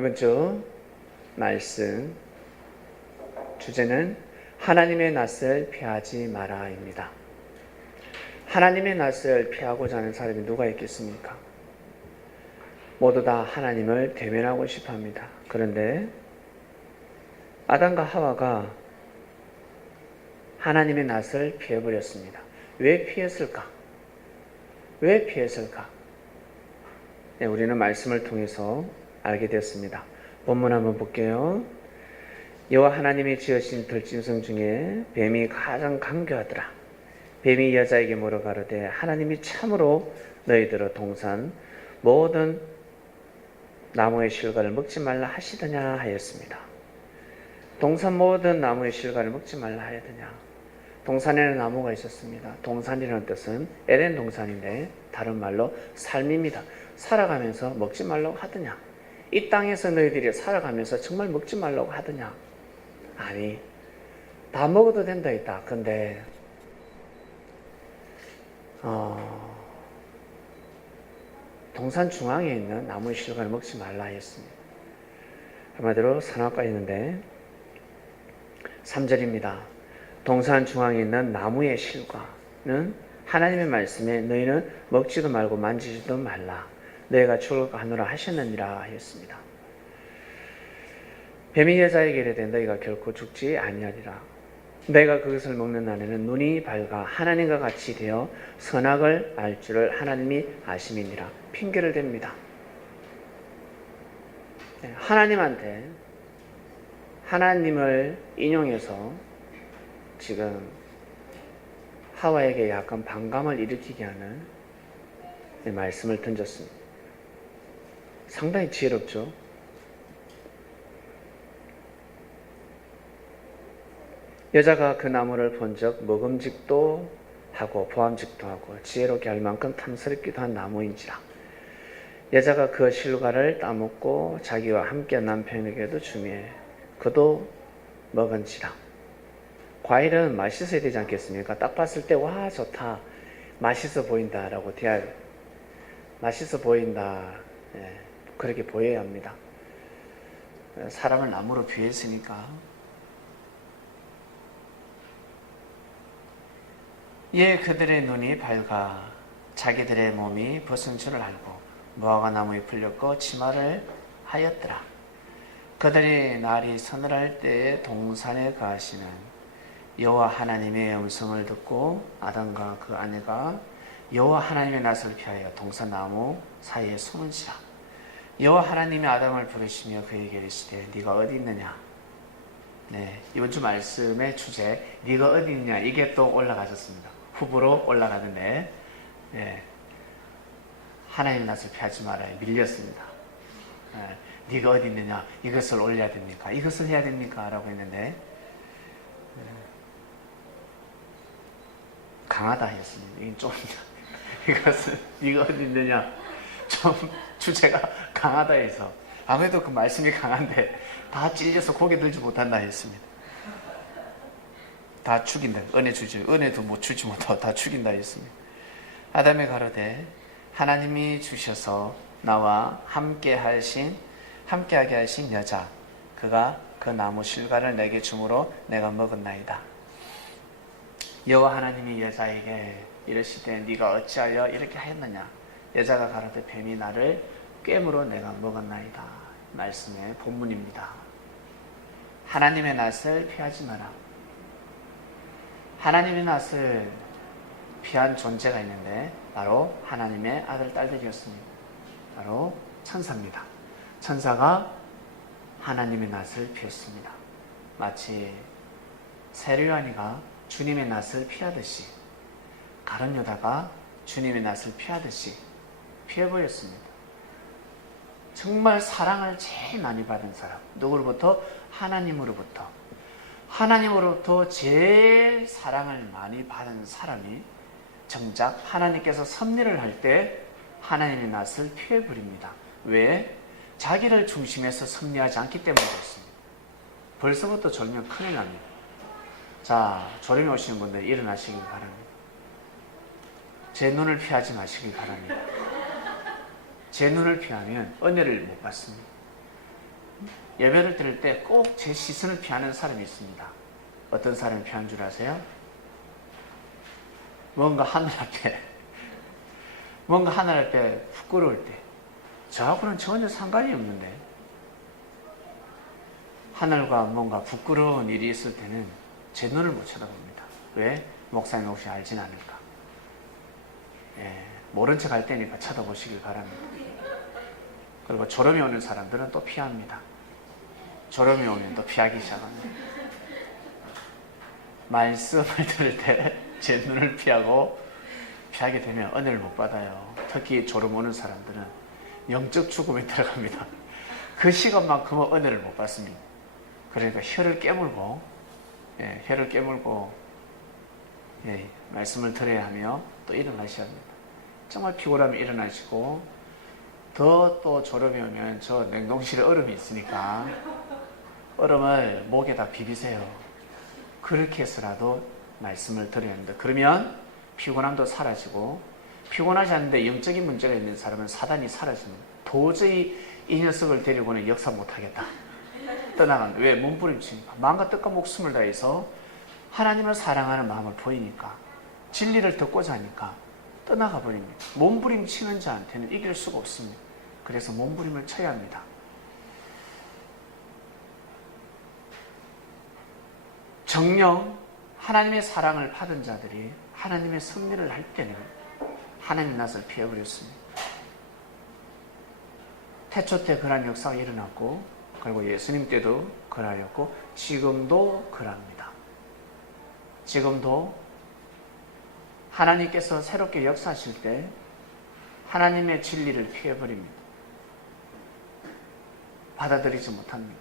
이번 주 말씀 주제는 하나님의 낯을 피하지 마라입니다. 하나님의 낯을 피하고자 하는 사람이 누가 있겠습니까? 모두 다 하나님을 대면하고 싶어 합니다. 그런데 아담과 하와가 하나님의 낯을 피해버렸습니다. 왜 피했을까? 왜 피했을까? 네, 우리는 말씀을 통해서 알게 됐습니다. 본문 한번 볼게요. 여호와 하나님이 지으신 들짐승 중에 뱀이 가장 강교하더라. 뱀이 여자에게 물어 가로되 하나님이 참으로 너희들의 동산 모든 나무의 실과를 먹지 말라 하시더냐 하였습니다. 동산 모든 나무의 실과를 먹지 말라 하였더냐. 동산에는 나무가 있었습니다. 동산이라는 뜻은 에덴 동산인데 다른 말로 삶입니다. 살아가면서 먹지 말라고 하더냐. 이 땅에서 너희들이 살아가면서 정말 먹지 말라고 하더냐. 아니, 다 먹어도 된다 했다. 근데 동산 중앙에 있는 나무의 실과를 먹지 말라 했습니다. 한마디로 선악과 있는데 3절입니다. 동산 중앙에 있는 나무의 실과는 하나님의 말씀에 너희는 먹지도 말고 만지지도 말라. 너희가 죽을까 하노라 하셨느니라 하였습니다. 뱀이 여자에게 이르되 너희가 결코 죽지 아니하리라. 너희가 그것을 먹는 날에는 눈이 밝아 하나님과 같이 되어 선악을 알 줄을 하나님이 아심이니라. 핑계를 댑니다. 하나님한테 하나님을 인용해서 지금 하와에게 약간 반감을 일으키게 하는 말씀을 던졌습니다. 상당히 지혜롭죠. 여자가 그 나무를 본 적 먹음직도 하고 보암직도 하고 지혜롭게 할 만큼 탐스럽기도 한 나무인지라. 여자가 그 실과를 따먹고 자기와 함께 남편에게도 주매 그도 먹은지라. 과일은 맛있어야 되지 않겠습니까? 딱 봤을 때 와 좋다, 맛있어 보인다 라고 대할, 맛있어 보인다, 그렇게 보여야 합니다. 사람을 나무로 비했으니까. 그들의 눈이 밝아 자기들의 몸이 벗은 줄을 알고 무화과 나무에 풀렸고 치마를 하였더라. 그들이 날이 서늘할 때에 동산에 가시는 여호와 하나님의 음성을 듣고 아담과 그 아내가 여호와 하나님의 낯을 피하여 동산 나무 사이에 숨은지라. 여호와 하나님이 아담을 부르시며 그에게 이르시되 네가 어디 있느냐. 이번 주 말씀의 주제 네가 어디 있느냐, 이게 또 올라가셨습니다. 후보로 올라가는데 하나님의 낯을 피하지 말아요. 밀렸습니다. 네가 어디 있느냐, 이것을 올려야 됩니까? 이것을 해야 됩니까? 라고 했는데 강하다 했습니다. 이건 좀 이것은 네가 어디 있느냐, 좀 주제가 강하다 해서 아무래도 그 말씀이 강한데 다 찔려서 고개 들지 못한다 했습니다. 다 죽인다. 은혜 주지. 은혜도 못 주지 못하고 다 죽인다 했습니다. 아담의 가로되 하나님이 주셔서 나와 함께하게 하신 여자 그가 그 나무 실과를 내게 주므로 내가 먹었나이다. 여호와 하나님이 여자에게 이르시되 네가 어찌하여 이렇게 하였느냐. 여자가 가로되 뱀이 나를 꿰물어 내가 먹었나이다. 말씀의 본문입니다. 하나님의 낯을 피하지 마라. 하나님의 낯을 피한 존재가 있는데 바로 하나님의 아들 딸들이었습니다. 바로 천사입니다. 천사가 하나님의 낯을 피했습니다. 마치 세례요한이가 주님의 낯을 피하듯이, 가룟 유다가 주님의 낯을 피하듯이 피해버렸습니다. 정말 사랑을 제일 많이 받은 사람, 누구로부터? 하나님으로부터 제일 사랑을 많이 받은 사람이 정작 하나님께서 섭리를 할 때 하나님의 낯을 피해버립니다. 왜? 자기를 중심에서 섭리하지 않기 때문에 그렇습니다. 벌써부터 졸면 큰일 납니다. 자, 졸음에 오시는 분들 일어나시길 바랍니다. 제 눈을 피하지 마시길 바랍니다. 제 눈을 피하면 은혜를 못 받습니다. 예배를 드릴 때 꼭 제 시선을 피하는 사람이 있습니다. 어떤 사람이 피하는 줄 아세요? 뭔가 하늘 앞에 부끄러울 때. 저하고는 전혀 상관이 없는데 하늘과 뭔가 부끄러운 일이 있을 때는 제 눈을 못 쳐다봅니다. 왜? 목사님 혹시 알진 않을까? 모른 척 할 때니까 쳐다보시길 바랍니다. 그리고 졸음이 오는 사람들은 또 피합니다. 졸음이 오면 또 피하기 시작합니다. 말씀을 들을 때 제 눈을 피하게 되면 은혜를 못 받아요. 특히 졸음 오는 사람들은 영적 죽음에 들어갑니다. 그 시간만큼은 은혜를 못 받습니다. 그러니까 혀를 깨물고 말씀을 들어야 하며 또 일어나셔야 합니다. 정말 피곤하면 일어나시고, 또 졸음이 오면 저 냉동실에 얼음이 있으니까 얼음을 목에다 비비세요. 그렇게 해서라도 말씀을 들어야 합니다. 그러면 피곤함도 사라지고, 피곤하지 않는데 영적인 문제가 있는 사람은 사단이 사라집니다. 도저히 이 녀석을 데리고는 역사 못하겠다. 떠나간다. 왜? 몸부림치니까. 마음과 뜻과 목숨을 다해서 하나님을 사랑하는 마음을 보이니까, 진리를 듣고자 하니까 떠나가 버립니다. 몸부림치는 자한테는 이길 수가 없습니다. 그래서 몸부림을 쳐야 합니다. 정녕 하나님의 사랑을 받은 자들이 하나님의 섭리를 할 때는 하나님 낯을 피해버렸습니다. 태초 때 그러한 역사가 일어났고, 그리고 예수님 때도 그러하였고, 지금도 그러합니다. 지금도 하나님께서 새롭게 역사하실 때 하나님의 진리를 피해버립니다. 받아들이지 못합니다.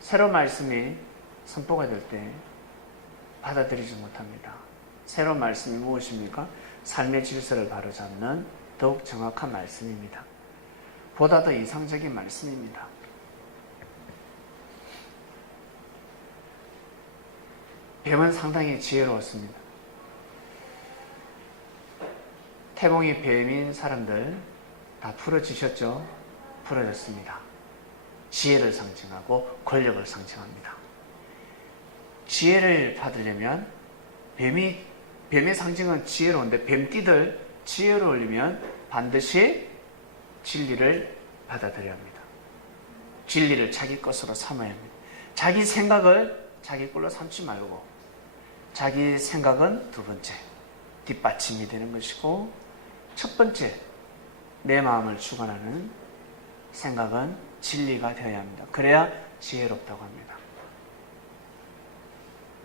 새로운 말씀이 선포가 될 때 받아들이지 못합니다. 새로운 말씀이 무엇입니까? 삶의 질서를 바로잡는 더욱 정확한 말씀입니다. 보다 더 이상적인 말씀입니다. 뱀은 상당히 지혜로웠습니다. 태몽이 뱀인 사람들 다 풀어지셨죠? 풀어졌습니다. 지혜를 상징하고 권력을 상징합니다. 지혜를 받으려면 뱀의 상징은 지혜로운데, 뱀띠들 지혜로우려면 반드시 진리를 받아들여야 합니다. 진리를 자기 것으로 삼아야 합니다. 자기 생각을 자기 걸로 삼지 말고, 자기 생각은 두 번째, 뒷받침이 되는 것이고, 첫 번째, 내 마음을 주관하는 생각은 진리가 되어야 합니다. 그래야 지혜롭다고 합니다.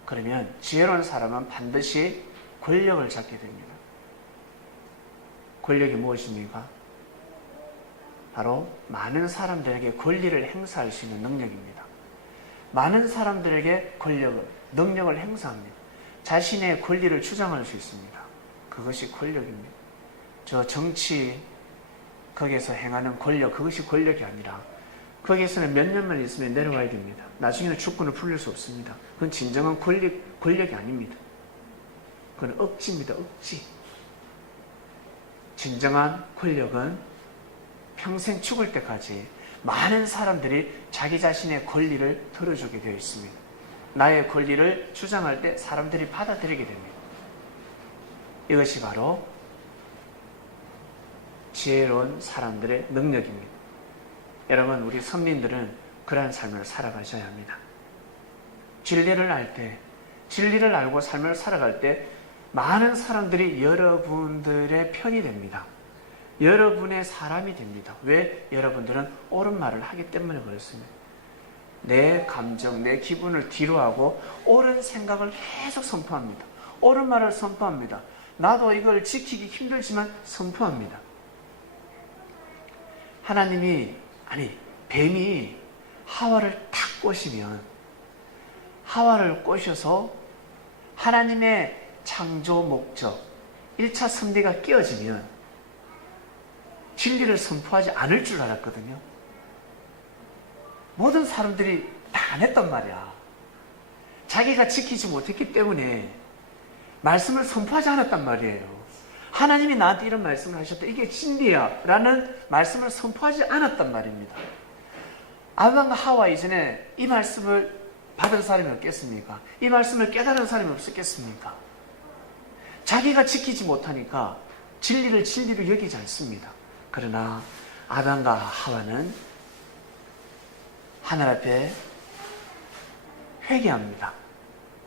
그러면 지혜로운 사람은 반드시 권력을 잡게 됩니다. 권력이 무엇입니까? 바로 많은 사람들에게 권리를 행사할 수 있는 능력입니다. 많은 사람들에게 능력을 행사합니다. 자신의 권리를 주장할 수 있습니다. 그것이 권력입니다. 저 정치, 거기에서 행하는 권력, 그것이 권력이 아니라, 거기에서는 몇 년만 있으면 내려와야 됩니다. 나중에는 주권을 풀릴 수 없습니다. 그건 진정한 권력이 아닙니다. 그건 억지입니다. 억지. 진정한 권력은 평생 죽을 때까지 많은 사람들이 자기 자신의 권리를 들어주게 되어 있습니다. 나의 권리를 주장할 때 사람들이 받아들이게 됩니다. 이것이 바로 지혜로운 사람들의 능력입니다. 여러분, 우리 선민들은 그러한 삶을 살아가셔야 합니다. 진리를 알고 삶을 살아갈 때 많은 사람들이 여러분들의 편이 됩니다. 여러분의 사람이 됩니다. 왜? 여러분들은 옳은 말을 하기 때문에 그렇습니다. 내 감정, 내 기분을 뒤로하고 옳은 생각을 계속 선포합니다. 옳은 말을 선포합니다. 나도 이걸 지키기 힘들지만 선포합니다. 뱀이 하와를 탁 꼬시면, 하와를 꼬셔서 하나님의 창조 목적, 1차 섭리가 깨어지면 진리를 선포하지 않을 줄 알았거든요. 모든 사람들이 다 안 했단 말이야. 자기가 지키지 못했기 때문에 말씀을 선포하지 않았단 말이에요. 하나님이 나한테 이런 말씀을 하셨다, 이게 진리야 라는 말씀을 선포하지 않았단 말입니다. 아담과 하와 이전에 이 말씀을 받은 사람이 없겠습니까? 이 말씀을 깨달은 사람이 없었겠습니까? 자기가 지키지 못하니까 진리를 진리로 여기지 않습니다. 그러나 아담과 하와는 하늘 앞에 회개합니다.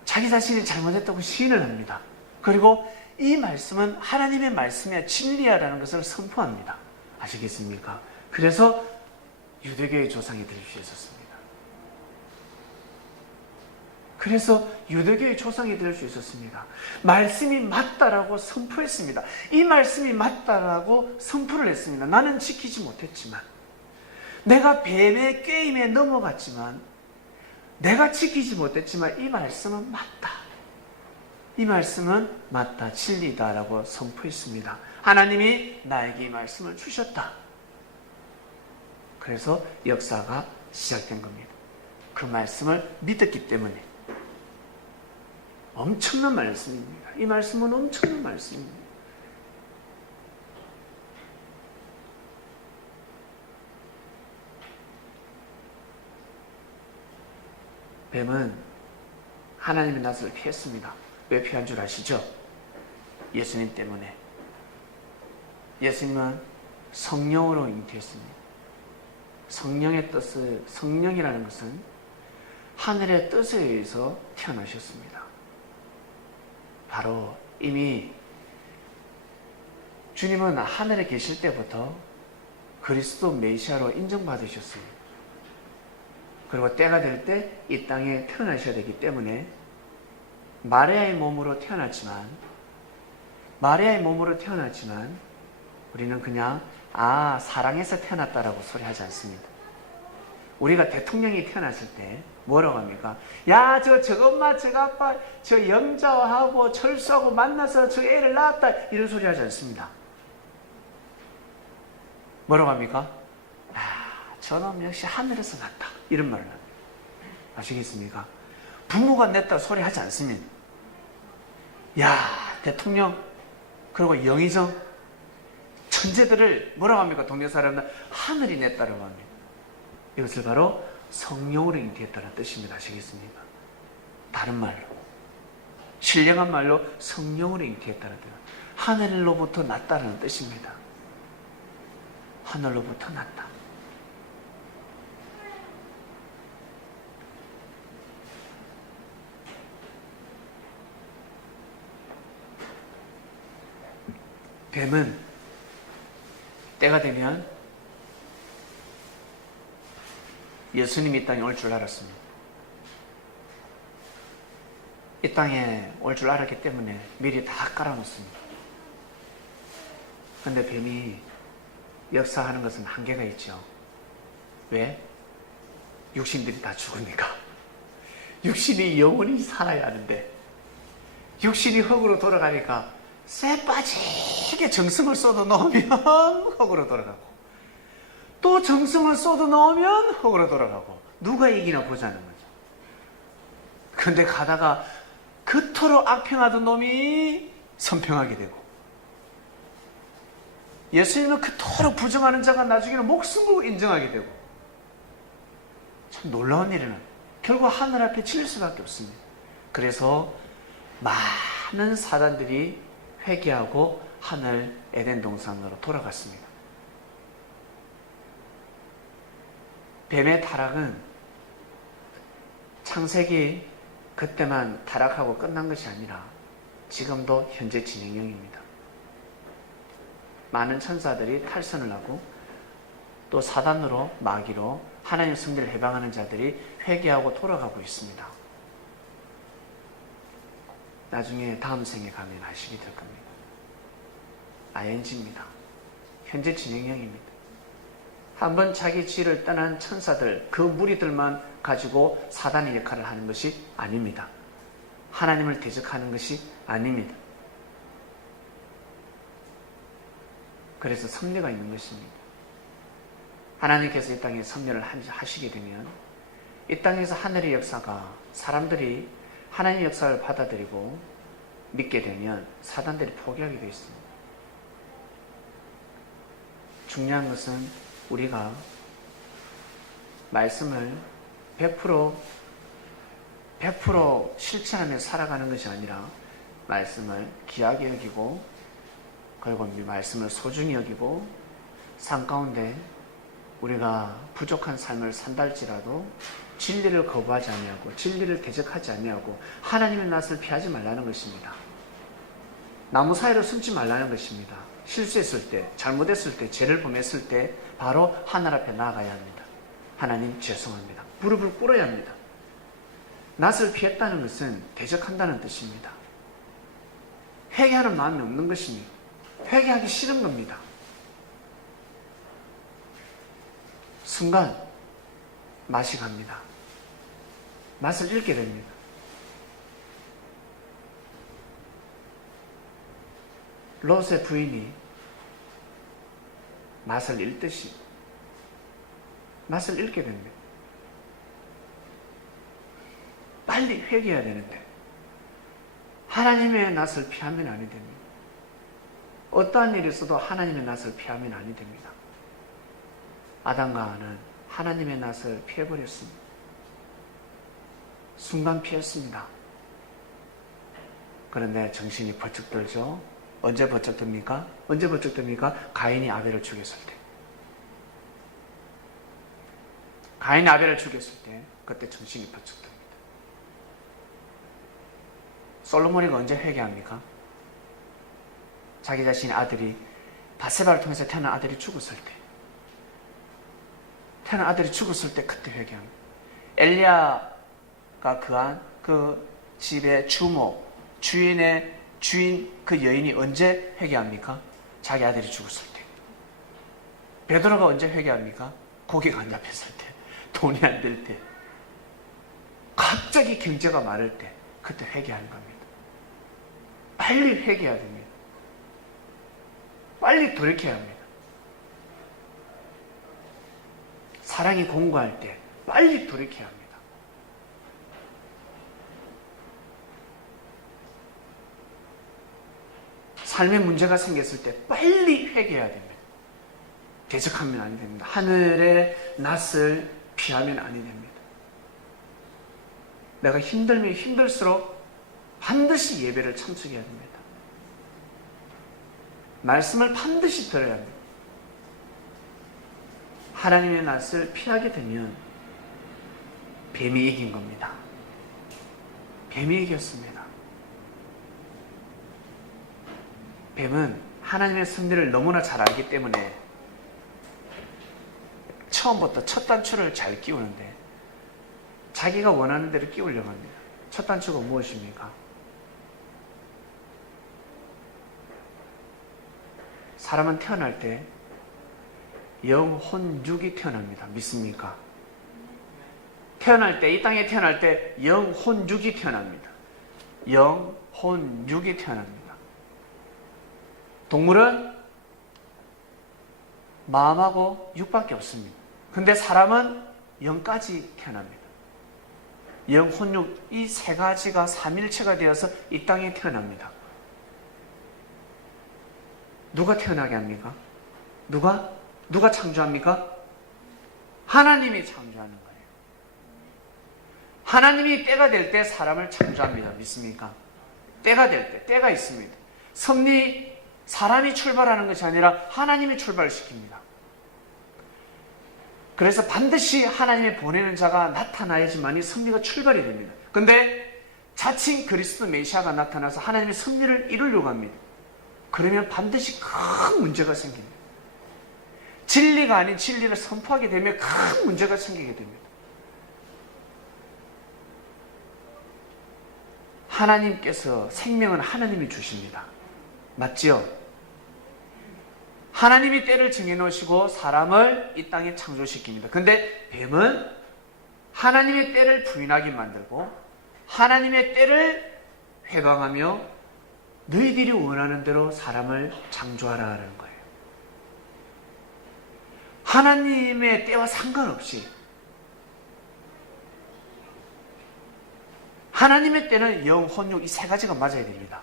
자기 자신이 잘못했다고 시인을 합니다. 그리고 이 말씀은 하나님의 말씀이야, 진리야라는 것을 선포합니다. 아시겠습니까? 그래서 유대교의 조상이 될 수 있었습니다. 그래서 유대교의 조상이 될 수 있었습니다. 말씀이 맞다라고 선포했습니다. 이 말씀이 맞다라고 선포를 했습니다. 나는 지키지 못했지만, 내가 뱀의 꾀임에 넘어갔지만, 내가 지키지 못했지만 이 말씀은 맞다. 이 말씀은 맞다, 진리다라고 선포했습니다. 하나님이 나에게 이 말씀을 주셨다. 그래서 역사가 시작된 겁니다. 그 말씀을 믿었기 때문에. 엄청난 말씀입니다. 이 말씀은 엄청난 말씀입니다. 뱀은 하나님의 낯을 피했습니다. 왜 피한 줄 아시죠? 예수님 때문에. 예수님은 성령으로 잉태했습니다. 성령의 뜻을, 성령이라는 것은 하늘의 뜻에 의해서 태어나셨습니다. 바로 이미 주님은 하늘에 계실 때부터 그리스도 메시아로 인정받으셨습니다. 그리고 때가 될 때 이 땅에 태어나셔야 되기 때문에 마리아의 몸으로 태어났지만 우리는 그냥 사랑해서 태어났다라고 소리하지 않습니다. 우리가 대통령이 태어났을 때 뭐라고 합니까? 야, 저 엄마, 저 아빠, 저 영자하고 철수하고 만나서 저 애를 낳았다, 이런 소리 하지 않습니다. 뭐라고 합니까? 저놈 역시 하늘에서 났다, 이런 말을 합니다. 아시겠습니까? 부모가 냈다 소리 하지 않습니다. 야, 대통령, 그리고 영의정, 천재들을 뭐라고 합니까? 동네 사람들 하늘이 냈다라고 합니다. 이것을 바로 성령으로 잉태했다는 뜻입니다. 아시겠습니까? 다른 말로, 신령한 말로 성령으로 잉태했다는 뜻, 하늘로부터 났다는 뜻입니다. 하늘로부터 났다. 뱀은 때가 되면 예수님이 이 땅에 올 줄 알았습니다. 이 땅에 올 줄 알았기 때문에 미리 다 깔아놓습니다. 그런데 뱀이 역사하는 것은 한계가 있죠. 왜? 육신들이 다 죽으니까. 육신이 영원히 살아야 하는데 육신이 흙으로 돌아가니까 쇠 빠지게 정성을 쏟아 넣으면 흙으로 돌아가고, 또 정성을 쏟아 넣으면 흙으로 돌아가고, 누가 이기나 보자는 거죠. 그런데 가다가 그토록 악평하던 놈이 선평하게 되고, 예수님을 그토록 부정하는 자가 나중에는 목숨 걸고 인정하게 되고, 참 놀라운 일은 결국 하늘 앞에 칠 수밖에 없습니다. 그래서 많은 사단들이 회개하고 하늘 에덴 동산으로 돌아갔습니다. 뱀의 타락은 창세기 그때만 타락하고 끝난 것이 아니라 지금도 현재 진행형입니다. 많은 천사들이 탈선을 하고 또 사단으로, 마귀로 하나님 승리를 해방하는 자들이 회개하고 돌아가고 있습니다. 나중에 다음 생에 가면 아시게 될 겁니다. ING입니다. 현재 진행형입니다. 한번 자기 지를 떠난 천사들, 그 무리들만 가지고 사단의 역할을 하는 것이 아닙니다. 하나님을 대적하는 것이 아닙니다. 그래서 섭리가 있는 것입니다. 하나님께서 이 땅에 섭리를 하시게 되면 이 땅에서 하늘의 역사가, 사람들이 하나님의 역사를 받아들이고 믿게 되면 사단들이 포기하게 되어 있습니다. 중요한 것은 우리가 말씀을 100% 실천하며 살아가는 것이 아니라 말씀을 귀하게 여기고 그리고 말씀을 소중히 여기고 삶 가운데 우리가 부족한 삶을 산다 할지라도 진리를 거부하지 아니하고 진리를 대적하지 아니하고 하나님의 낯을 피하지 말라는 것입니다. 나무 사이로 숨지 말라는 것입니다. 실수했을 때, 잘못했을 때, 죄를 범했을 때 바로 하늘 앞에 나아가야 합니다. 하나님 죄송합니다. 무릎을 꿇어야 합니다. 낯을 피했다는 것은 대적한다는 뜻입니다. 회개하는 마음이 없는 것이니 회개하기 싫은 겁니다. 순간 맛이 갑니다. 맛을 잃게 됩니다. 롯의 부인이 맛을 잃듯이 맛을 잃게 됩니다. 빨리 회개해야 되는데 하나님의 낯을 피하면 아니 됩니다. 어떠한 일이 있어도 하나님의 낯을 피하면 아니 됩니다. 아담과 하와는 하나님의 낯을 피해버렸습니다. 순간 피했습니다. 그런데 정신이 번쩍 들죠. 언제 번쩍 듭니까? 언제 번쩍 듭니까? 가인이 아벨을 죽였을 때. 가인이 아벨을 죽였을 때 그때 정신이 번쩍 듭니다. 솔로몬이가 언제 회개합니까? 자기 자신의 아들이 바세바를 통해서 태어난 아들이 죽었을 때. 태어난 아들이 죽었을 때 그때 회개합니다. 엘리야가 그한 그 집의 주모, 주인 그 여인이 언제 회개합니까? 자기 아들이 죽었을 때. 베드로가 언제 회개합니까? 고기가 안 잡혔을 때, 돈이 안 될 때, 갑자기 경제가 많을 때, 그때 회개하는 겁니다. 빨리 회개해야 됩니다. 빨리 돌이켜야 합니다. 사랑이 공고할 때 빨리 돌이켜야 합니다. 삶에 문제가 생겼을 때 빨리 회개해야 됩니다. 대적하면 아니 됩니다. 하늘의 낯을 피하면 아니 됩니다. 내가 힘들면 힘들수록 반드시 예배를 참석해야 됩니다. 말씀을 반드시 들어야 합니다. 하나님의 낯을 피하게 되면 뱀이 이긴 겁니다. 뱀이 이겼습니다. 뱀은 하나님의 섭리를 너무나 잘 알기 때문에 처음부터 첫 단추를 잘 끼우는데 자기가 원하는 대로 끼우려고 합니다. 첫 단추가 무엇입니까? 사람은 태어날 때 영혼육이 태어납니다. 믿습니까? 태어날 때, 이 땅에 태어날 때 영혼육이 태어납니다. 영혼육이 태어납니다. 동물은 마음하고 육밖에 없습니다. 근데 사람은 영까지 태어납니다. 영혼육, 이 세 가지가 삼일체가 되어서 이 땅에 태어납니다. 누가 태어나게 합니까? 누가 창조합니까? 하나님이 창조하는 거예요. 하나님이 때가 될 때 사람을 창조합니다. 믿습니까? 때가 될 때, 때가 있습니다. 섭리, 사람이 출발하는 것이 아니라 하나님이 출발시킵니다. 그래서 반드시 하나님이 보내는 자가 나타나야지만이 섭리가 출발이 됩니다. 그런데 자칭 그리스도 메시아가 나타나서 하나님의 섭리를 이루려고 합니다. 그러면 반드시 큰 문제가 생깁니다. 진리가 아닌 진리를 선포하게 되면 큰 문제가 생기게 됩니다. 하나님께서 생명은 하나님이 주십니다. 맞지요? 하나님이 때를 정해놓으시고 사람을 이 땅에 창조시킵니다. 근데 뱀은 하나님의 때를 부인하게 만들고 하나님의 때를 회방하며 너희들이 원하는 대로 사람을 창조하라는 거예요. 하나님의 때와 상관없이 하나님의 때는 영, 혼, 육 이 세 가지가 맞아야 됩니다.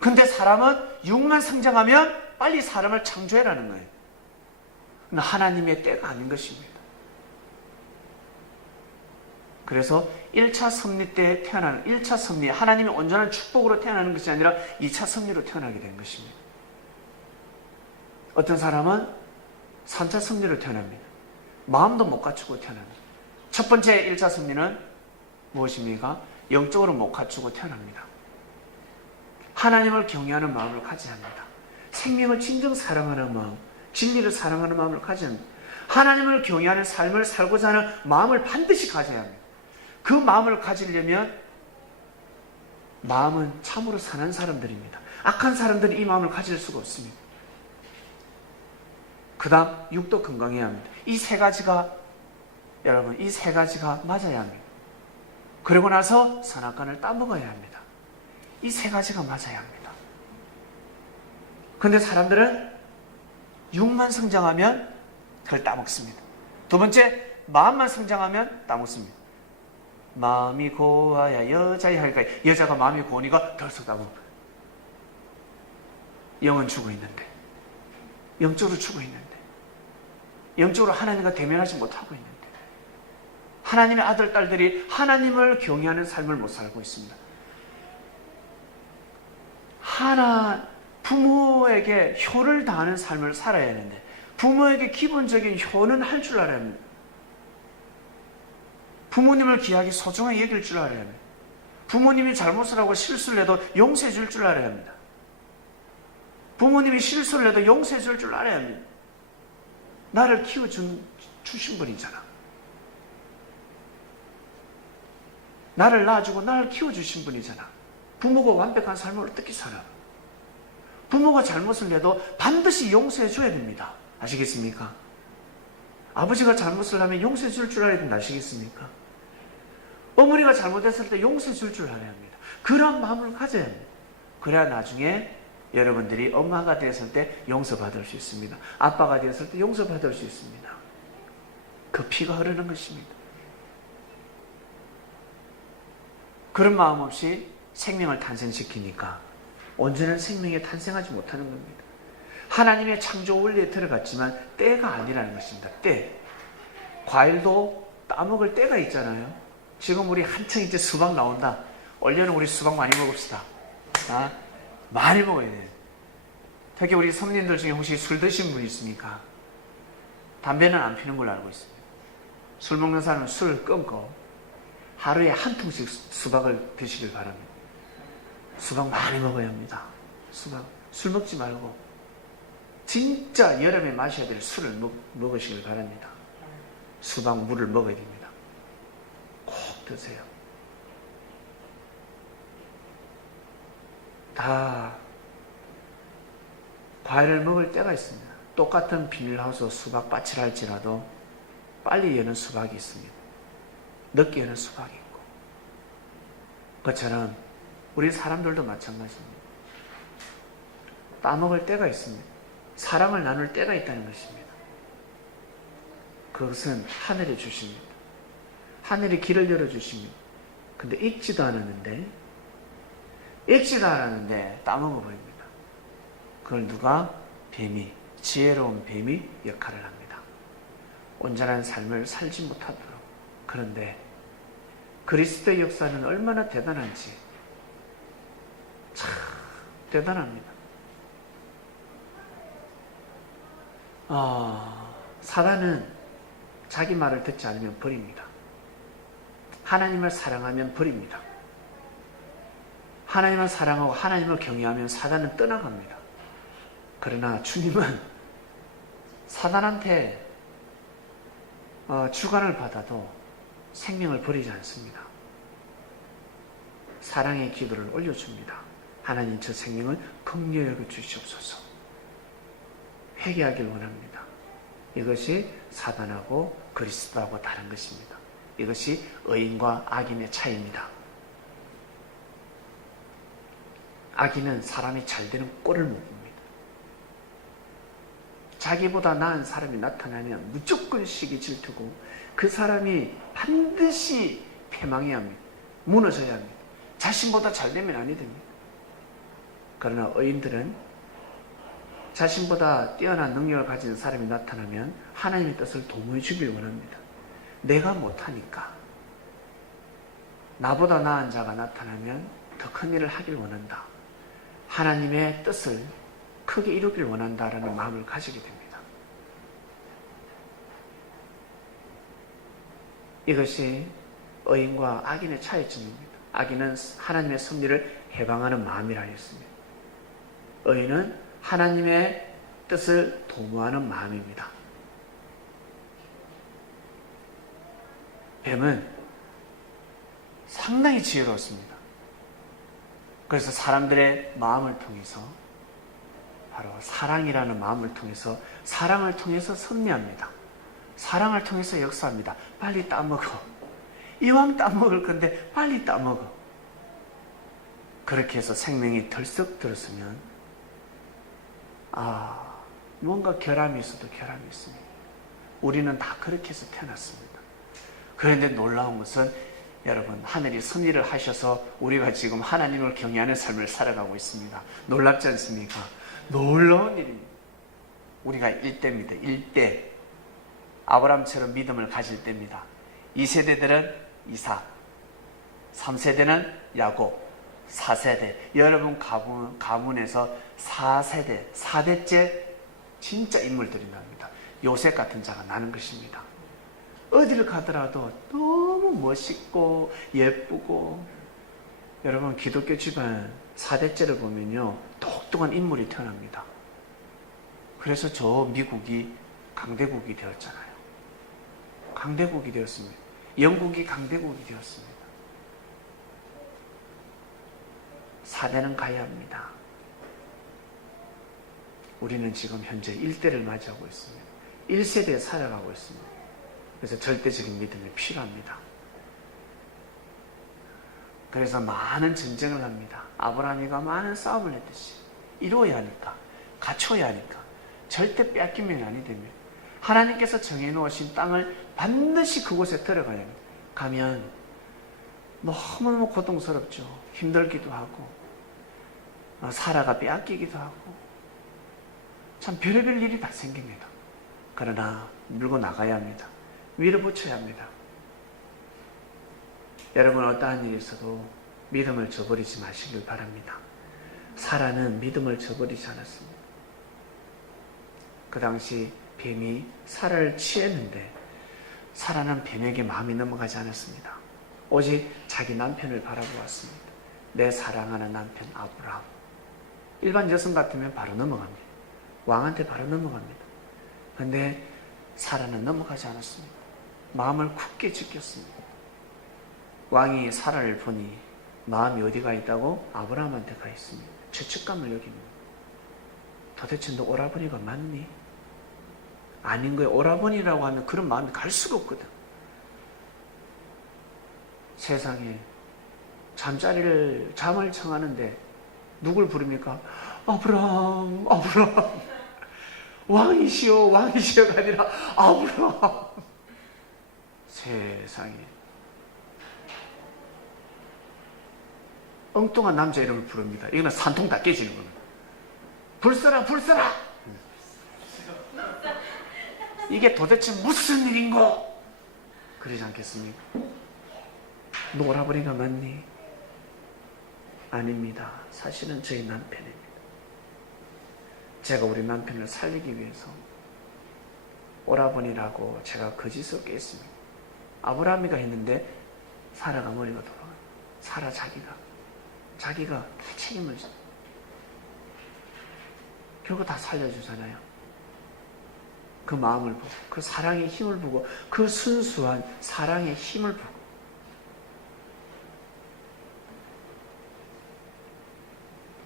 근데 사람은 육만 성장하면 빨리 사람을 창조해라는 거예요. 하나님의 때가 아닌 것입니다. 그래서 1차 섭리 때 태어나는 1차 섭리, 하나님의 온전한 축복으로 태어나는 것이 아니라 2차 섭리로 태어나게 된 것입니다. 어떤 사람은 3차 섭리로 태어납니다. 마음도 못 갖추고 태어납니다. 첫 번째 1차 섭리는 무엇입니까? 영적으로 못 갖추고 태어납니다. 하나님을 경외하는 마음을 가져야 합니다. 생명을 진정 사랑하는 마음, 진리를 사랑하는 마음을 가져야 합니다. 하나님을 경외하는 삶을 살고자 하는 마음을 반드시 가져야 합니다. 그 마음을 가지려면 마음은 참으로 선한 사람들입니다. 악한 사람들은 이 마음을 가질 수가 없습니다. 그 다음 육도 건강해야 합니다. 이 세 가지가 여러분 이 세 가지가 맞아야 합니다. 그러고 나서 선악간을 따먹어야 합니다. 이 세 가지가 맞아야 합니다. 그런데 사람들은 육만 성장하면 그걸 따먹습니다. 두 번째, 마음만 성장하면 따먹습니다. 마음이 고와야 여자야 하니까 여자가 마음이 고우니까 덜썩 따먹어요. 영은 죽어 있는데, 영적으로 죽어 있는데, 영적으로 하나님과 대면하지 못하고 있는데, 하나님의 아들, 딸들이 하나님을 경외하는 삶을 못 살고 있습니다. 부모에게 효를 다하는 삶을 살아야 하는데, 부모에게 기본적인 효는 할 줄 알아야 합니다. 부모님을 귀하게 소중하게 여길 줄 알아야 합니다. 부모님이 잘못을 하고 실수를 해도 용서해 줄 줄 알아야 합니다. 부모님이 실수를 해도 용서해 줄 줄 알아야 합니다. 나를 키워주신 분이잖아. 나를 낳아주고 나를 키워주신 분이잖아. 부모가 완벽한 삶을 어떻게 살아? 부모가 잘못을 해도 반드시 용서해 줘야 됩니다. 아시겠습니까? 아버지가 잘못을 하면 용서해 줄 줄 알아야 된다. 아시겠습니까? 어머니가 잘못했을 때 용서해 줄 줄 알아야 합니다. 그런 마음을 가져야 합니다. 그래야 나중에 여러분들이 엄마가 되었을 때 용서받을 수 있습니다. 아빠가 되었을 때 용서받을 수 있습니다. 그 피가 흐르는 것입니다. 그런 마음 없이 생명을 탄생시키니까 온전한 생명이 탄생하지 못하는 겁니다. 하나님의 창조 원리에 들어갔지만 때가 아니라는 것입니다. 때. 과일도 따먹을 때가 있잖아요. 지금 우리 한창 이제 수박 나온다. 올해는 우리 수박 많이 먹읍시다. 많이 먹어야 돼요. 특히 우리 성님들 중에 혹시 술 드신 분 있습니까? 담배는 안 피는 걸로 알고 있습니다. 술 먹는 사람은 술을 끊고 하루에 한 통씩 수박을 드시길 바랍니다. 수박 많이 먹어야 합니다. 술 먹지 말고 진짜 여름에 마셔야 될 술을 먹으시길 바랍니다. 수박 물을 먹어야 됩니다. 꼭 드세요. 다 과일을 먹을 때가 있습니다. 똑같은 비닐하우스 수박밭이라 할지라도 빨리 여는 수박이 있습니다. 늦게 여는 수박이 있고, 그것처럼 우리 사람들도 마찬가지입니다. 따먹을 때가 있습니다. 사랑을 나눌 때가 있다는 것입니다. 그것은 하늘이 주십니다. 하늘이 길을 열어주십니다. 근데 읽지도 않았는데 따먹어 버립니다. 그걸 누가? 뱀이, 지혜로운 뱀이 역할을 합니다. 온전한 삶을 살지 못하도록. 그런데 그리스도의 역사는 얼마나 대단한지 참 대단합니다. 사단은 자기 말을 듣지 않으면 버립니다. 하나님을 사랑하면 버립니다. 하나님을 사랑하고 하나님을 경외하면 사단은 떠나갑니다. 그러나 주님은 사단한테 주관을 받아도 생명을 버리지 않습니다. 사랑의 기도를 올려줍니다. 하나님, 저 생명을 긍휼히 여겨 주시옵소서. 회개하길 원합니다. 이것이 사단하고 그리스도하고 다른 것입니다. 이것이 의인과 악인의 차이입니다. 악인은 사람이 잘 되는 꼴을 못 봅니다. 자기보다 나은 사람이 나타나면 무조건 시기 질투고 그 사람이 반드시 패망해야 합니다. 무너져야 합니다. 자신보다 잘 되면 아니 됩니다. 그러나 의인들은 자신보다 뛰어난 능력을 가진 사람이 나타나면 하나님의 뜻을 도모해 주길 원합니다. 내가 못하니까 나보다 나은 자가 나타나면 더 큰 일을 하길 원한다. 하나님의 뜻을 크게 이루길 원한다라는 마음을 가지게 됩니다. 이것이 의인과 악인의 차이점입니다. 악인은 하나님의 섭리를 해방하는 마음이라 했습니다. 의인은 하나님의 뜻을 도모하는 마음입니다. 뱀은 상당히 지혜로웠습니다. 그래서 사람들의 마음을 통해서, 바로 사랑이라는 마음을 통해서, 사랑을 통해서 섭리합니다. 사랑을 통해서 역사합니다. 빨리 따먹어. 이왕 따먹을 건데 빨리 따먹어. 그렇게 해서 생명이 덜썩 들었으면 뭔가 결함이 있어도 결함이 있습니다. 우리는 다 그렇게 해서 태어났습니다. 그런데 놀라운 것은 여러분, 하늘이 섭리를 하셔서 우리가 지금 하나님을 경외하는 삶을 살아가고 있습니다. 놀랍지 않습니까? 놀라운 일입니다. 우리가 일대입니다. 일대. 아브라함처럼 믿음을 가질 때입니다. 2세대들은 이삭, 3세대는 야곱, 4세대. 여러분 가문에서 4세대, 4대째 진짜 인물들이 납니다. 요셉 같은 자가 나는 것입니다. 어디를 가더라도 너무 멋있고 예쁘고, 여러분 기독교 집안 4대째를 보면요 똑똑한 인물이 태어납니다. 그래서 저 미국이 강대국이 되었잖아요. 강대국이 되었습니다. 영국이 강대국이 되었습니다. 4대는 가야 합니다. 우리는 지금 현재 1대를 맞이하고 있습니다. 1세대에 살아가고 있습니다. 그래서 절대적인 믿음이 필요합니다. 그래서 많은 전쟁을 합니다. 아브라함이가 많은 싸움을 했듯이 이루어야 하니까, 갖춰야 하니까, 절대 뺏기면 아니 됩니다. 하나님께서 정해놓으신 땅을 반드시 그곳에 들어가야 합니다. 가면 너무너무 고통스럽죠. 힘들기도 하고, 사라가 빼앗기기도 하고, 참 별의별 일이 다 생깁니다. 그러나 밀고 나가야 합니다. 밀어붙여야 합니다. 여러분, 어떠한 일이 있어도 믿음을 저버리지 마시길 바랍니다. 사라는 믿음을 저버리지 않았습니다. 그 당시 뱀이 사라를 취했는데 사라는 뱀에게 마음이 넘어가지 않았습니다. 오직 자기 남편을 바라보았습니다. 내 사랑하는 남편 아브라함. 일반 여성 같으면 바로 넘어갑니다. 왕한테 바로 넘어갑니다. 그런데 사라는 넘어가지 않았습니다. 마음을 굳게 지켰습니다. 왕이 사라를 보니 마음이 어디가 있다고? 아브라함한테 가 있습니다. 죄책감을 여깁니다. 도대체 너 오라버니가 맞니? 아닌 거예요. 오라버니라고 하면 그런 마음이 갈 수가 없거든. 세상에 잠을 청하는데 누굴 부릅니까? 아브라함, 아브라함. 왕이시여, 왕이시여가 아니라 아브라함. 세상에. 엉뚱한 남자 이름을 부릅니다. 이거는 산통 다 깨지는 겁니다. 불써라, 불써라. 이게 도대체 무슨 일인고? 그러지 않겠습니까? 너 오라버니가 맞니? 아닙니다. 사실은 저희 남편입니다. 제가 우리 남편을 살리기 위해서 오라버니라고 제가 거짓을 깼습니다. 아브라함이가 했는데 사라가 머리가 돌아가요. 사라 자기가 다 책임을 져요. 결국 다 살려주잖아요. 그 마음을 보고, 그 사랑의 힘을 보고, 그 순수한 사랑의 힘을 보고.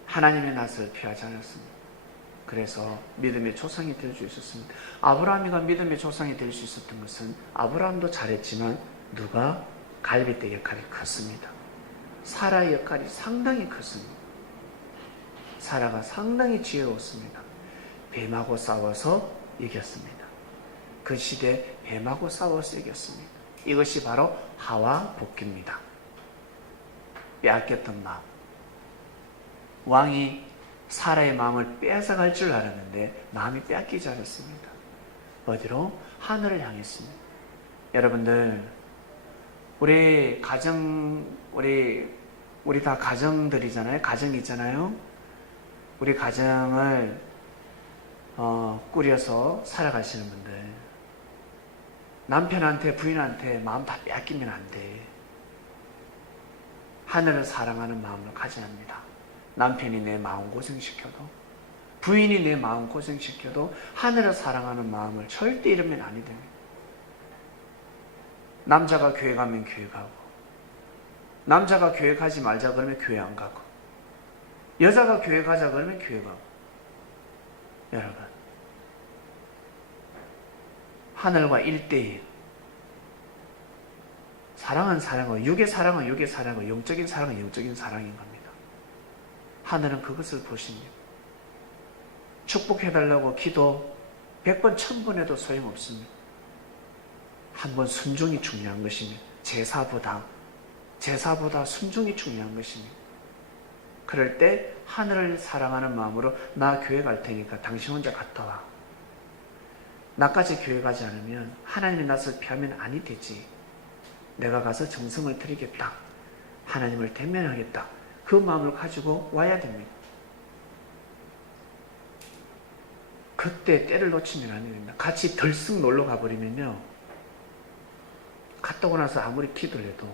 하나님의 낯을 피하지 않았습니다. 그래서 믿음의 조상이 될 수 있었습니다. 아브라함이가 믿음의 조상이 될 수 있었던 것은 아브라함도 잘했지만 누가? 갈빗대 역할이 컸습니다. 사라의 역할이 상당히 컸습니다. 사라가 상당히 지혜로웠습니다. 뱀하고 싸워서 이겼습니다. 그 시대에 뱀하고 싸워서 이겼습니다. 이것이 바로 하와 복귀입니다. 빼앗겼던 마음. 왕이 사라의 마음을 빼앗아갈 줄 알았는데 마음이 빼앗기지 않았습니다. 어디로? 하늘을 향했습니다. 여러분들, 우리 다 가정들이잖아요. 가정이 있잖아요. 우리 가정을 꾸려서 살아가시는 분들, 남편한테 부인한테 마음 다 빼앗기면 안 돼. 하늘을 사랑하는 마음을 가져야 합니다. 남편이 내 마음 고생시켜도, 부인이 내 마음 고생시켜도 하늘을 사랑하는 마음을 절대 잃으면 아니 됩니다. 남자가 교회 가면 교회 가고, 남자가 교회 가지 말자 그러면 교회 안 가고, 여자가 교회 가자 그러면 교회 가고. 여러분, 하늘과 1대1. 사랑은 사랑이고, 육의 사랑은 육의 사랑이고, 영적인 사랑은 영적인 사랑인 겁니다. 하늘은 그것을 보십니다. 축복해달라고 기도 100번 1000번 해도 소용없습니다. 한번 순종이 중요한 것입니다. 제사보다 순종이 중요한 것입니다. 그럴 때 하늘을 사랑하는 마음으로 나 교회 갈 테니까 당신 혼자 갔다 와. 나까지 교회 가지 않으면 하나님이 낯을 피하면 아니 되지. 내가 가서 정성을 드리겠다. 하나님을 대면하겠다. 그 마음을 가지고 와야 됩니다. 그때 때를 놓치면 안 됩니다. 같이 덜썩 놀러 가버리면요, 갔다 오고 나서 아무리 기도를 해도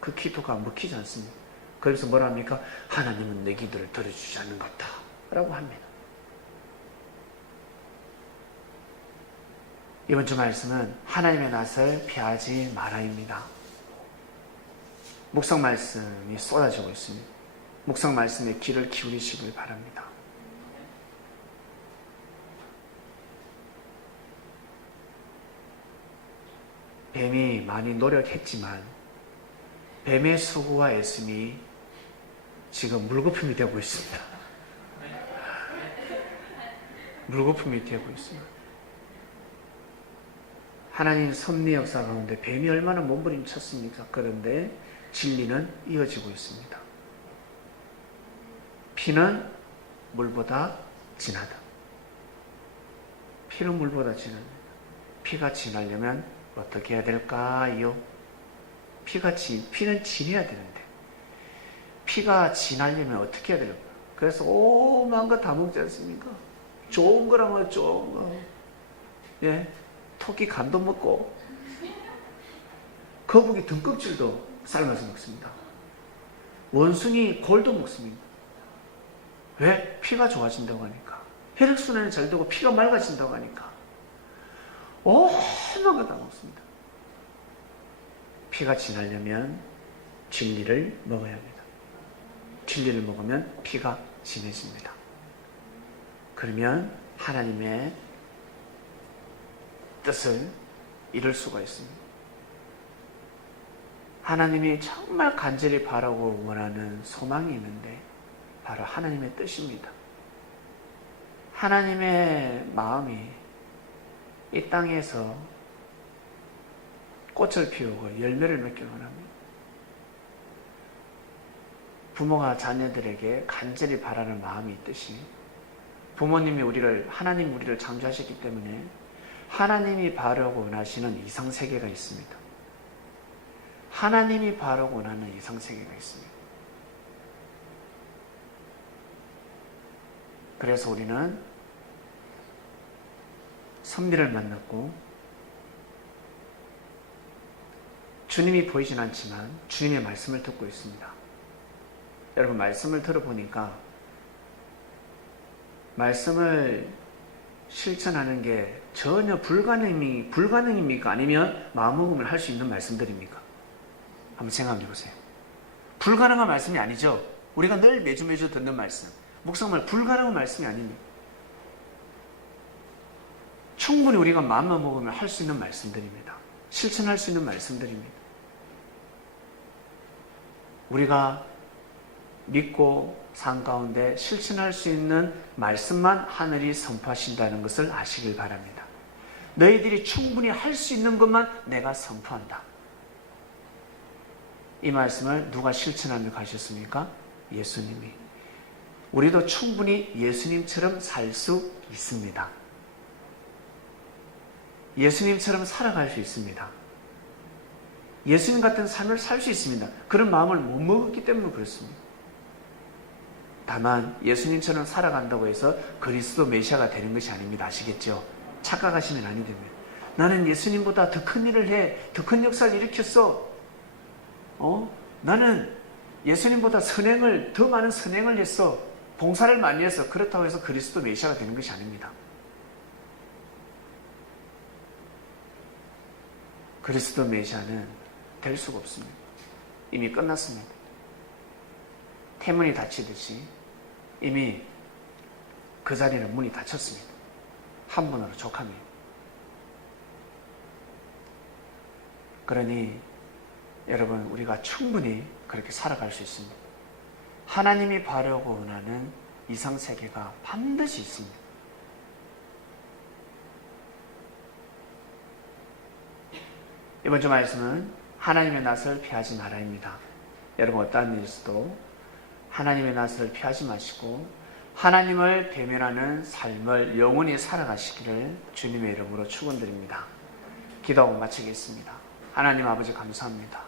그 기도가 먹히지 않습니다. 그래서 뭐라 합니까? 하나님은 내 기도를 들어주지 않는 것 같다 라고 합니다. 이번 주 말씀은 하나님의 낯을 피하지 말아입니다. 묵상 말씀이 쏟아지고 있습니다. 묵상 말씀에 귀를 기울이시길 바랍니다. 뱀이 많이 노력했지만 뱀의 수고와 애씀이 지금 물거품이 되고 있습니다. 물거품이 되고 있습니다. 하나님 섭리 역사 가운데 뱀이 얼마나 몸부림쳤습니까? 그런데 진리는 이어지고 있습니다. 피는 물보다 진하다. 피는 물보다 진합니다. 피가 진하려면 어떻게 해야 될까요? 피는 진해야 되는데 피가 진하려면 어떻게 해야 될까요? 그래서 오만 거 다 먹지 않습니까? 좋은 거라면 좋은 거, 예, 토끼 간도 먹고 거북이 등껍질도 삶아서 먹습니다. 원숭이 골도 먹습니다. 왜? 피가 좋아진다고 하니까. 혈액순환이 잘 되고 피가 맑아진다고 하니까 오만 거 다 먹습니다. 피가 진하려면 진리를 먹어야 합니다. 진리를 먹으면 피가 진해집니다. 그러면 하나님의 뜻을 이룰 수가 있습니다. 하나님이 정말 간절히 바라고 원하는 소망이 있는데 바로 하나님의 뜻입니다. 하나님의 마음이 이 땅에서 꽃을 피우고 열매를 맺길 원합니다. 부모가 자녀들에게 간절히 바라는 마음이 있듯이 부모님이 하나님이 우리를 창조하셨기 때문에 하나님이 바라고 원하시는 이상세계가 있습니다. 하나님이 바라고 원하는 이상세계가 있습니다. 그래서 우리는 섭리를 만났고 주님이 보이진 않지만 주님의 말씀을 듣고 있습니다. 여러분, 말씀을 들어보니까 말씀을 실천하는 게 전혀 불가능입니까? 아니면 마음먹음을 할 수 있는 말씀들입니까? 한번 생각해 보세요. 불가능한 말씀이 아니죠. 우리가 늘 매주 듣는 말씀, 묵상말 불가능한 말씀이 아닙니다. 충분히 우리가 마음만 먹으면 할 수 있는 말씀들입니다. 실천할 수 있는 말씀들입니다. 우리가 믿고 산 가운데 실천할 수 있는 말씀만 하늘이 선포하신다는 것을 아시길 바랍니다. 너희들이 충분히 할 수 있는 것만 내가 선포한다. 이 말씀을 누가 실천하며 가셨습니까? 예수님이. 우리도 충분히 예수님처럼 살 수 있습니다. 예수님처럼 살아갈 수 있습니다. 예수님 같은 삶을 살 수 있습니다. 그런 마음을 못 먹었기 때문에 그렇습니다. 다만 예수님처럼 살아간다고 해서 그리스도 메시아가 되는 것이 아닙니다. 아시겠죠? 착각하시면 아니 됩니다. 나는 예수님보다 더 큰 일을 해, 더 큰 역사를 일으켰어. 나는 예수님보다 더 많은 선행을 했어. 봉사를 많이 했어. 그렇다고 해서 그리스도 메시아가 되는 것이 아닙니다. 그리스도 메시아는 될 수가 없습니다. 이미 끝났습니다. 태문이 닫히듯이 이미 그 자리는 문이 닫혔습니다. 한 문으로 족합니다. 그러니 여러분, 우리가 충분히 그렇게 살아갈 수 있습니다. 하나님이 바라고 원하는 이상세계가 반드시 있습니다. 이번 주 말씀은 하나님의 낯을 피하지 말아입니다. 여러분, 어떠한 일에서도 하나님의 낯을 피하지 마시고 하나님을 대면하는 삶을 영원히 살아가시기를 주님의 이름으로 축원드립니다. 기도하고 마치겠습니다. 하나님 아버지 감사합니다.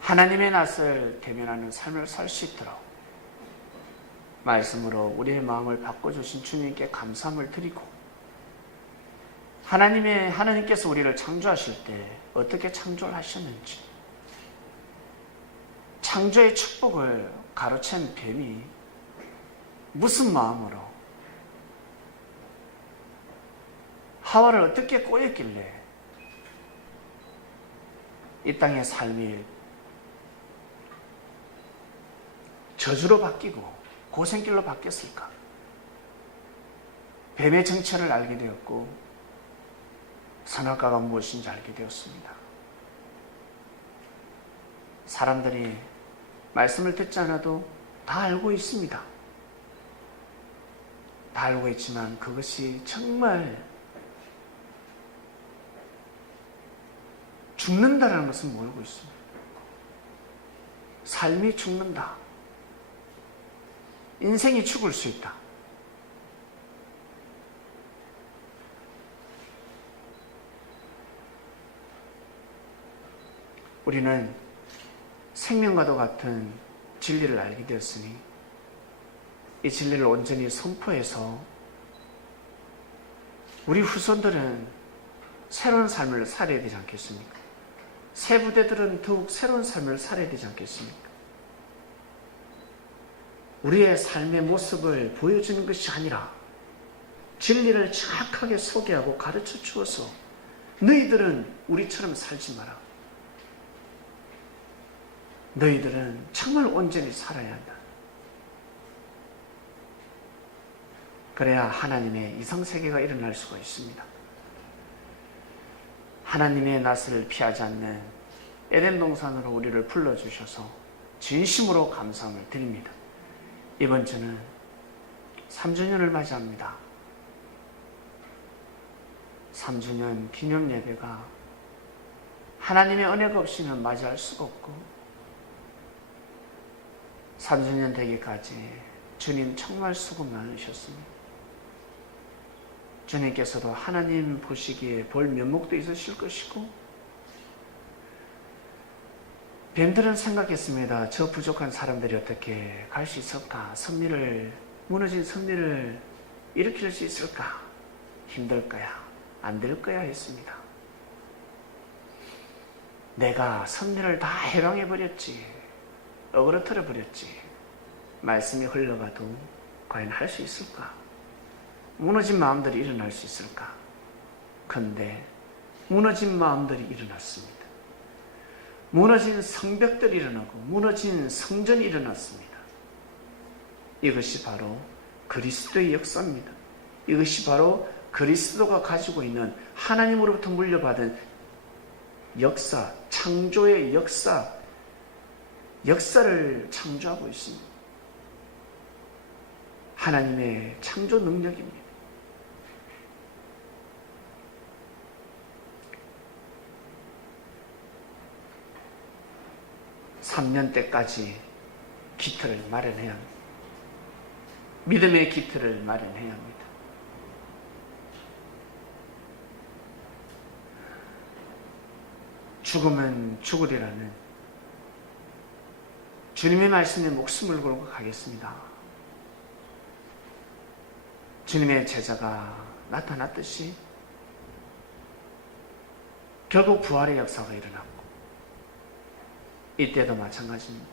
하나님의 낯을 대면하는 삶을 살 수 있도록 말씀으로 우리의 마음을 바꿔주신 주님께 감사함을 드리고, 하나님께서 우리를 창조하실 때 어떻게 창조를 하셨는지, 창조의 축복을 가로챈 뱀이 무슨 마음으로 하와를 어떻게 꼬였길래 이 땅의 삶이 저주로 바뀌고 고생길로 바뀌었을까? 뱀의 정체를 알게 되었고 선악과가 무엇인지 알게 되었습니다. 사람들이 말씀을 듣지 않아도 다 알고 있습니다. 다 알고 있지만 그것이 정말 죽는다라는 것을 모르고 있습니다. 삶이 죽는다. 인생이 죽을 수 있다. 우리는 생명과도 같은 진리를 알게 되었으니 이 진리를 온전히 선포해서 우리 후손들은 새로운 삶을 살아야 되지 않겠습니까? 새 부대들은 더욱 새로운 삶을 살아야 되지 않겠습니까? 우리의 삶의 모습을 보여주는 것이 아니라 진리를 정확하게 소개하고 가르쳐 주어서 너희들은 우리처럼 살지 마라. 너희들은 정말 온전히 살아야 한다. 그래야 하나님의 이상세계가 일어날 수가 있습니다. 하나님의 낯을 피하지 않는 에덴 동산으로 우리를 불러주셔서 진심으로 감사함을 드립니다. 이번 주는 3주년을 맞이합니다. 3주년 기념 예배가 하나님의 은혜가 없이는 맞이할 수가 없고 3주년 되기까지 주님 정말 수고 많으셨습니다. 주님께서도 하나님 보시기에 볼 면목도 있으실 것이고 뱀들은 생각했습니다. 저 부족한 사람들이 어떻게 갈 수 있을까? 무너진 섭리를 일으킬 수 있을까? 힘들 거야. 안 될 거야 했습니다. 내가 섭리를 다 해방해버렸지. 어그러뜨려버렸지. 말씀이 흘러가도 과연 할 수 있을까? 무너진 마음들이 일어날 수 있을까? 그런데 무너진 마음들이 일어났습니다. 무너진 성벽들이 일어나고 무너진 성전이 일어났습니다. 이것이 바로 그리스도의 역사입니다. 이것이 바로 그리스도가 가지고 있는 하나님으로부터 물려받은 역사, 창조의 역사를 창조하고 있습니다. 하나님의 창조 능력입니다. 3년 때까지 기틀을 마련해야 합니다. 믿음의 기틀을 마련해야 합니다. 죽으면 죽으리라는 주님의 말씀에 목숨을 걸고 가겠습니다. 주님의 제자가 나타났듯이 결국 부활의 역사가 일어났고, 이때도 마찬가지입니다.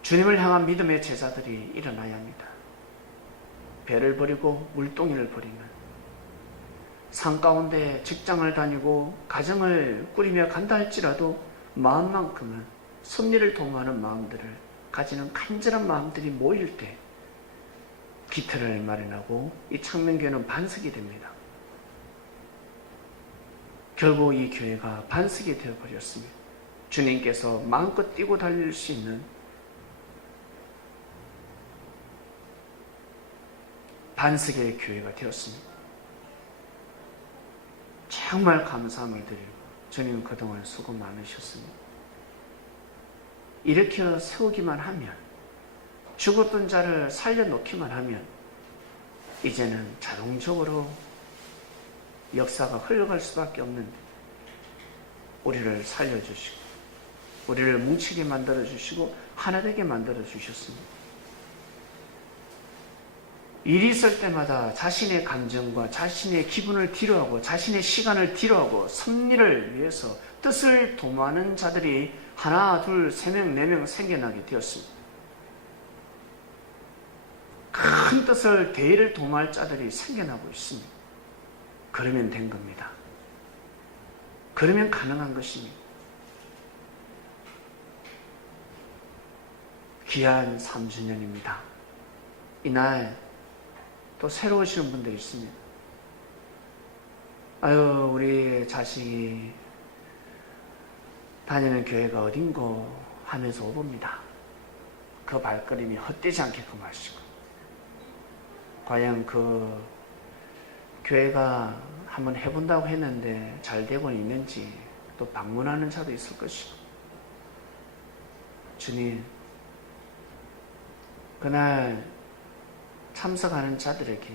주님을 향한 믿음의 제자들이 일어나야 합니다. 배를 버리고 물동이를 버리면, 산 가운데 직장을 다니고 가정을 꾸리며 간다 할지라도 마음만큼은 섭리를 도모하는 마음들을 가지는 간절한 마음들이 모일 때 기틀을 마련하고 이 창명교회는 반석이 됩니다. 결국 이 교회가 반석이 되어버렸습니다. 주님께서 마음껏 뛰고 달릴 수 있는 반석의 교회가 되었습니다. 정말 감사함을 드리고, 주님 그동안 수고 많으셨습니다. 일으켜 세우기만 하면, 죽었던 자를 살려놓기만 하면 이제는 자동적으로 역사가 흘러갈 수밖에 없는, 우리를 살려주시고 우리를 뭉치게 만들어주시고 하나 되게 만들어주셨습니다. 일이 있을 때마다 자신의 감정과 자신의 기분을 뒤로하고 자신의 시간을 뒤로하고 섭리를 위해서 뜻을 도모하는 자들이 하나, 둘, 3명, 4명 생겨나게 되었습니다. 큰 뜻을, 대의를 도모할 자들이 생겨나고 있습니다. 그러면 된 겁니다. 그러면 가능한 것입니다. 귀한 3주년입니다. 이날 또 새로 오시는 분들이 있습니다. 아유, 우리 자식이 다니는 교회가 어딘고 하면서 오봅니다. 그 발걸음이 헛되지 않게끔 하시고, 과연 그 교회가 한번 해본다고 했는데 잘 되고 있는지 또 방문하는 자도 있을 것이고, 주님, 그날 참석하는 자들에게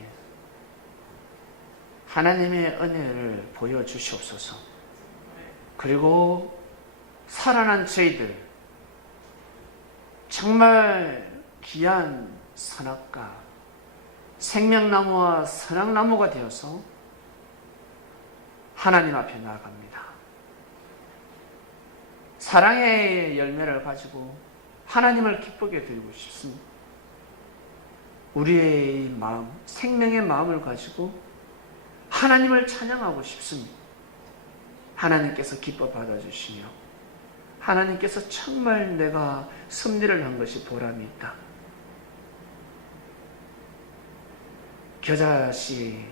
하나님의 은혜를 보여주시옵소서. 그리고 살아난 저희들, 정말 귀한 선악과 생명나무와 선악나무가 되어서 하나님 앞에 나아갑니다. 사랑의 열매를 가지고 하나님을 기쁘게 드리고 싶습니다. 우리의 마음, 생명의 마음을 가지고 하나님을 찬양하고 싶습니다. 하나님께서 기뻐 받아주시며, 하나님께서 정말 내가 섭리를 한 것이 보람이 있다. 겨자씨,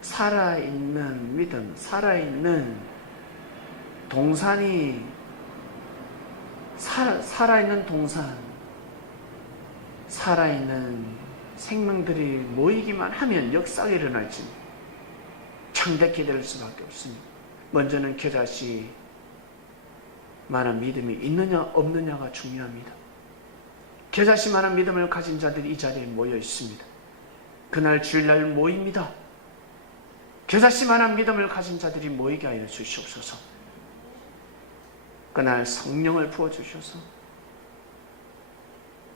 살아있는 믿음, 살아있는 동산이, 살아있는 동산, 살아있는 생명들이 모이기만 하면 역사가 일어날지 창대케 될 수밖에 없습니다. 먼저는 겨자씨 만한 믿음이 있느냐 없느냐가 중요합니다. 겨자씨 만한 믿음을 가진 자들이 이 자리에 모여 있습니다. 그날 주일날 모입니다. 겨자씨 만한 믿음을 가진 자들이 모이게 하여 주시옵소서. 그날 성령을 부어주셔서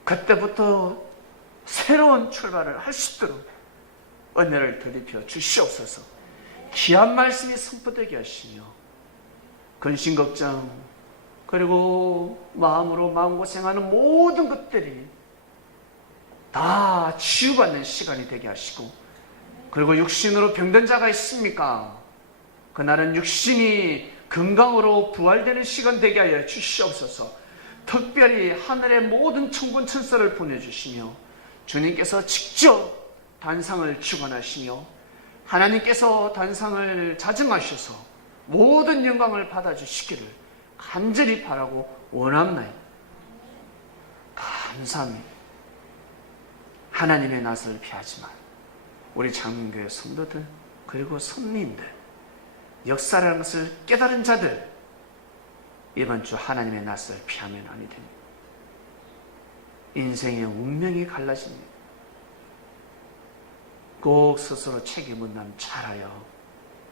그때부터 새로운 출발을 할 수 있도록 은혜를 더입혀 주시옵소서. 귀한 말씀이 선포되게 하시며, 근심걱정 그리고 마음으로 마음고생하는 모든 것들이 다 치유받는 시간이 되게 하시고, 그리고 육신으로 병든 자가 있습니까? 그날은 육신이 건강으로 부활되는 시간 되게 하여 주시옵소서. 특별히 하늘의 모든 천군 천사를 보내주시며, 주님께서 직접 단상을 주관하시며 하나님께서 단상을 자정하셔서 모든 영광을 받아주시기를 간절히 바라고 원합나이다. 감사합니다. 하나님의 낯을 피하지만 우리 장민교회 성도들, 그리고 선민들, 역사라는 것을 깨달은 자들, 이번 주 하나님의 낯을 피하면 아니 됩니다. 인생의 운명이 갈라집니다. 꼭 스스로 책임을 남 잘하여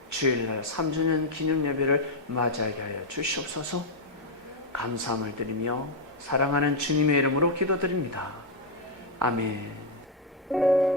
주일날 3주년 기념 예배를 맞이하게 하여 주시옵소서. 감사함을 드리며 사랑하는 주님의 이름으로 기도드립니다. 아멘.